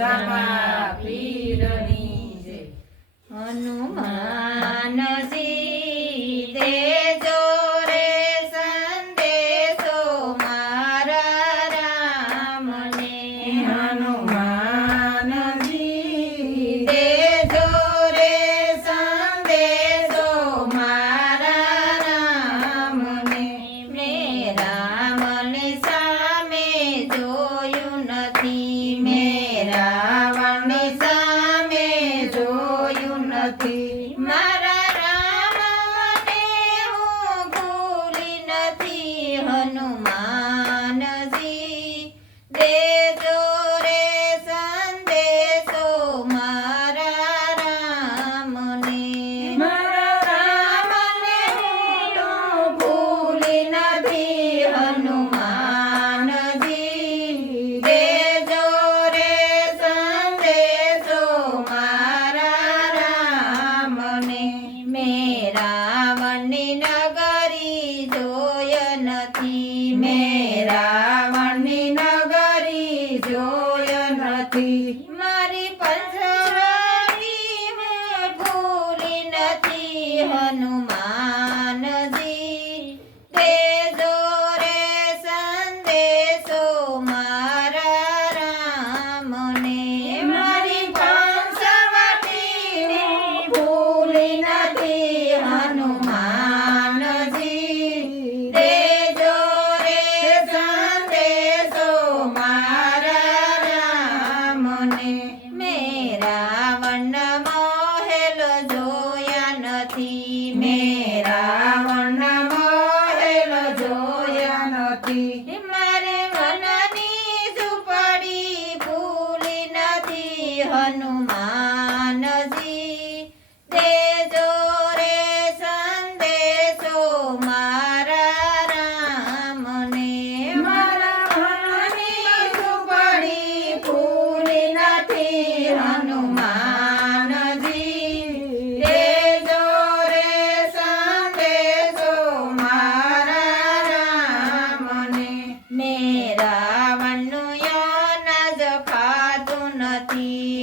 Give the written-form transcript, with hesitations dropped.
રામા પીરની જય. હનુમાનજી દેજો રે સંદેશો મારા રામને. હનુમાનજી દેજો રે સંદેશો મારા રામને. મેં રામની સામે જોયું નથી, મેં રાવણની સામે જોયું નથી. મારા રામ મને હું ભૂલી નથી. હનુમાનજી દેજો રે સંદેશો મારા રામને. મારા રામને હું ભૂલી નથી. હનુમાનજી દેજો રે સંદેશો મારા રામને. મેં રાવણની નગરી જોય નથી, મેં રાવણની નગરી જોય નથી. મારી પંચરણી હું ભૂલી નથી. હનુમાનજી દેજો રે સંદેશો મારા રામને. મારી પંચવટી હું ભૂલી નથી. હનુમાનજી દેજો રે સંદેશો મારા રામને. મેં રાવણ મહેલ જોયા નથી, મેં રાવણ મહેલ જોયા નથી. મારે વનની ઝૂંપડી ભૂલી નથી. હનુમાનજી દેજો રે સંદેશો મારા રામને. મારા વનની ઝૂંપડી ભૂલી નથી. હનુમાનજી દેજો રે સંદેશો મારા રામને. મેં રાવણનું અનાજ ખાતું નથી,